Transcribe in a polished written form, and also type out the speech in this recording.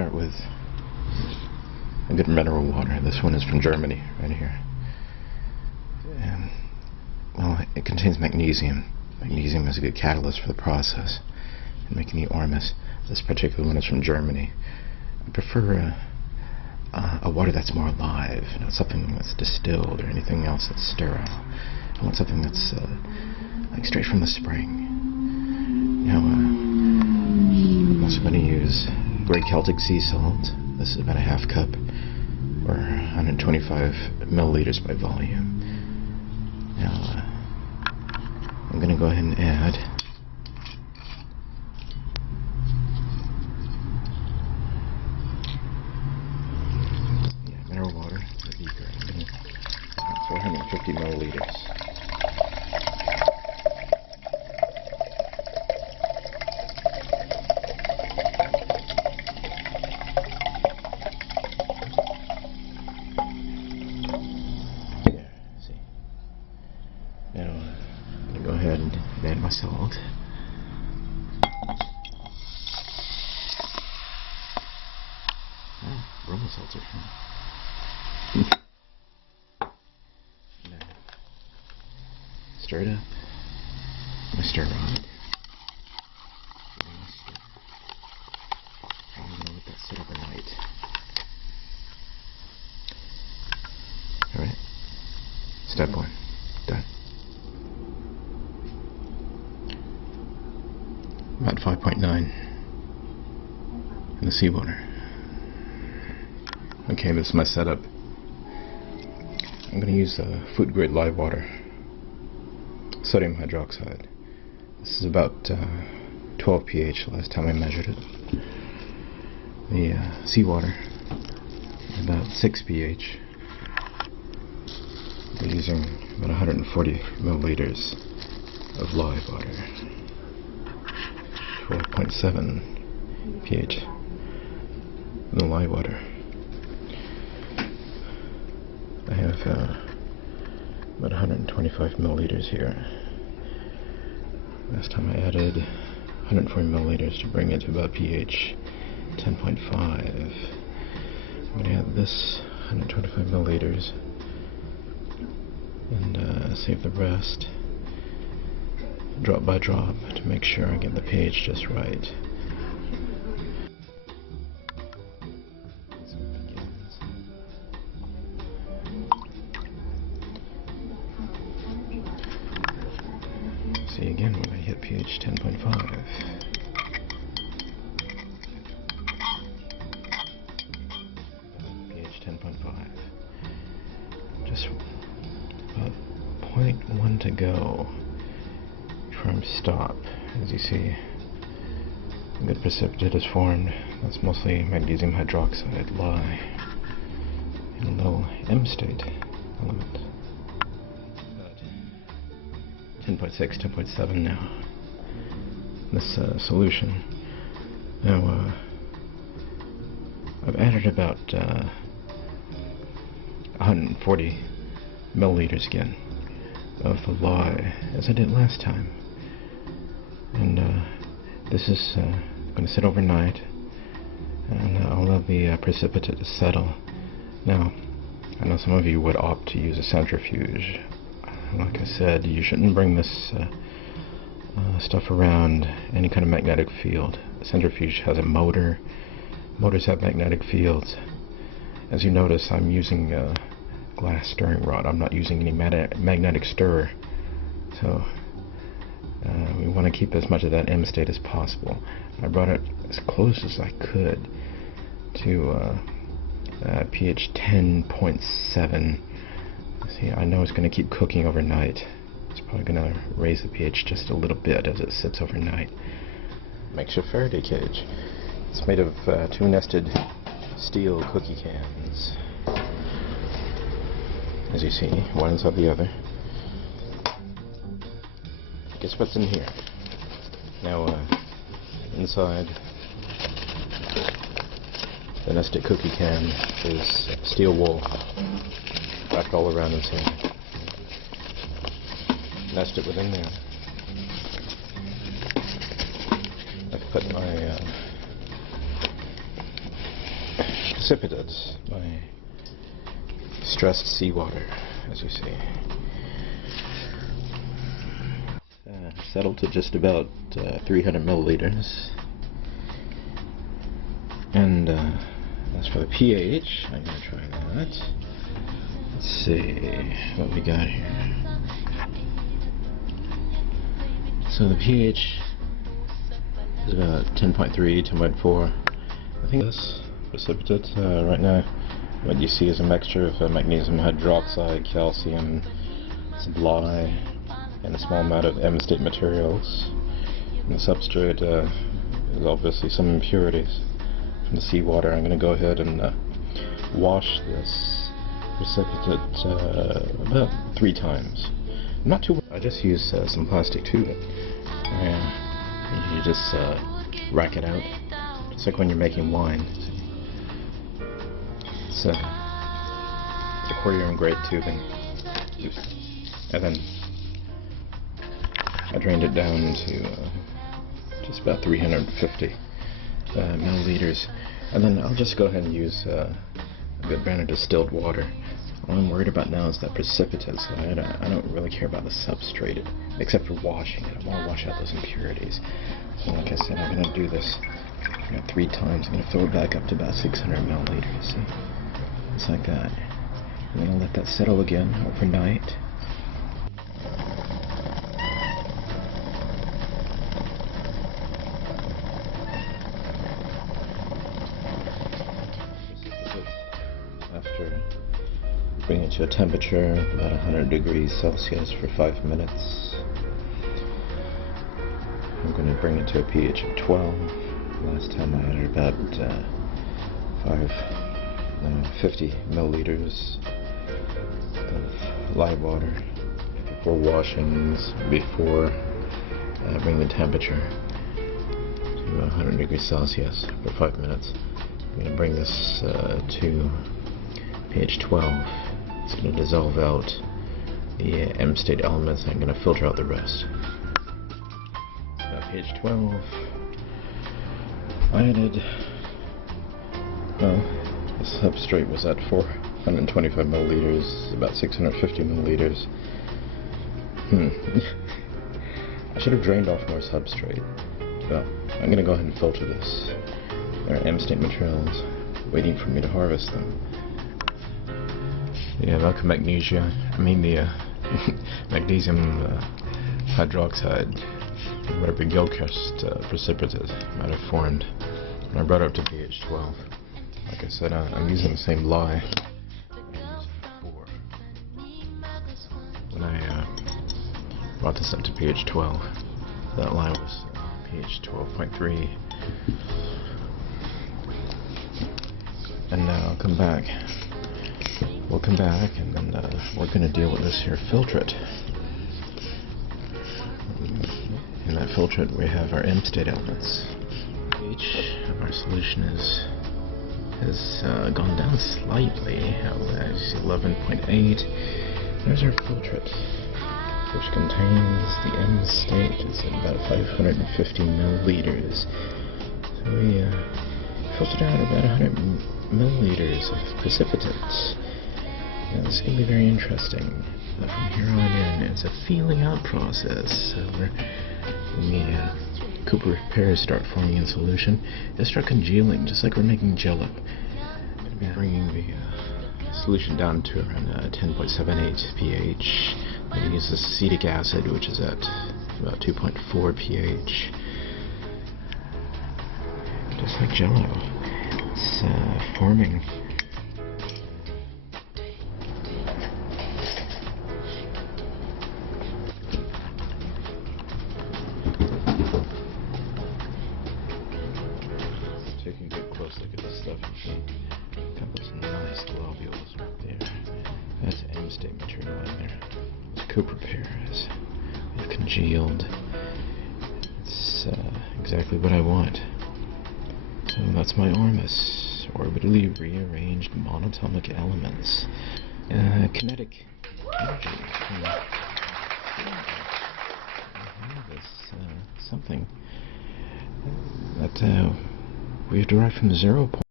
start with a good mineral water. This one is from Germany, right here. And, well, it contains magnesium. Magnesium is a good catalyst for the process in making the ormus. This particular one is from Germany. I prefer a water that's more alive, not something that's distilled or anything else that's sterile. I want something that's like straight from the spring. Now, I'm also going to use Great Celtic sea salt. This is about a half cup, or 125 milliliters by volume. Now, I'm going to go ahead and add mineral water to the beaker. I'm going to 450 milliliters. Now, I'm going to go ahead and add my salt. Oh, bromo salts are fun. Stir it up. My stir rod. I'm going to let that sit overnight. Alright. Step 1. Done. About 5.9 in the seawater. Okay, this is my setup. I'm going to use food grade live water, sodium hydroxide. This is about 12 pH last time I measured it. The seawater, about 6 pH. We're using about 140 milliliters of live water. 12.7 pH in the live water. I have about 125 milliliters here. Last time I added 140 milliliters to bring it to about pH 10.5. I'm going to add this 125 milliliters and save the rest drop by drop to make sure I get the pH just right. See again when I hit pH 10.5. pH 10.5. Just about 0.1 to go. From stop. As you see, a good precipitate is formed. That's mostly magnesium hydroxide, lye, and a little M state element. About 10.6, 10.7 now. This solution. Now, I've added about 140 milliliters again of the lye, as I did last time. And this is going to sit overnight, and I'll allow the precipitate to settle. Now, I know some of you would opt to use a centrifuge. Like I said, you shouldn't bring this stuff around any kind of magnetic field. A centrifuge has a motor. Motors have magnetic fields. As you notice, I'm using a glass stirring rod. I'm not using any magnetic stirrer. So we want to keep as much of that M state as possible. I brought it as close as I could to pH 10.7. See, I know it's going to keep cooking overnight. It's probably going to raise the pH just a little bit as it sits overnight. Makes a Faraday cage. It's made of 2 nested steel cookie cans. As you see, one inside the other. Guess what's in here? Now, inside the nested cookie can is steel wool wrapped all around inside. Nest it within there. I've put my precipitated by stressed seawater, as you see. Settled to just about 300 milliliters. And as for the pH, I'm going to try that. Let's see what we got here. So the pH is about 10.3, 10.4. I think this precipitate right now, what you see is a mixture of magnesium hydroxide, calcium, some lye, and a small amount of M-state materials. And the substrate is obviously some impurities from the seawater. I'm going to go ahead and wash this precipitate about 3 times. Not too. I just use some plastic tubing. You just rack it out, just like when you're making wine. It's aquarium grade tubing, and then I drained it down to just about 350 milliliters, and then I'll just go ahead and use a good brand of distilled water. All I'm worried about now is that precipitate, so I don't really care about the substrate, except for washing it. I want to wash out those impurities. So like I said, I'm going to do this 3 times. I'm going to fill it back up to about 600 milliliters. See? Just like that. I'm going to let that settle again overnight. After bring it to a temperature about 100 degrees Celsius for 5 minutes. I'm going to bring it to a pH of 12. Last time I added about 50 milliliters of live water before washings, before bringing the temperature to 100 degrees Celsius for 5 minutes. I'm going to bring this to pH 12. It's going to dissolve out the M-state elements. I'm going to filter out the rest. So pH 12. I added, well, the substrate was at 425 milliliters, about 650 milliliters. I should have drained off more substrate, but I'm going to go ahead and filter this. There are M-state materials waiting for me to harvest them. Yeah, milk magnesia, the magnesium hydroxide, whatever Gilchrist precipitate might have formed. And I brought it up to pH 12. Like I said, I'm using the same lye I used before when I brought this up to pH 12. That lye was pH 12.3. And now I'll come back. We'll come back, and then we're going to deal with this here filtrate. In that filtrate we have our M-state elements. pH of our solution has gone down slightly. As 11.8. There's our filtrate, which contains the M-state. It's at about 550 milliliters. So we filtered out about 100 milliliters of precipitate. Now, this is going to be very interesting. From here on in, it's a feeling out process. So when the Cooper pairs start forming in solution, they start congealing, just like we're making jello. I'm going to be bringing the solution down to around 10.78 pH. I'm going to use acetic acid, which is at about 2.4 pH. Just like jello, it's forming. Taking a good close look at this stuff, you see a couple of nice globules right there. That's M-state material right there. This Cooper pair has congealed. It's exactly what I want. So that's my ormus, orbitally rearranged monatomic elements. Kinetic energy. This something that we have derived from the 0 point.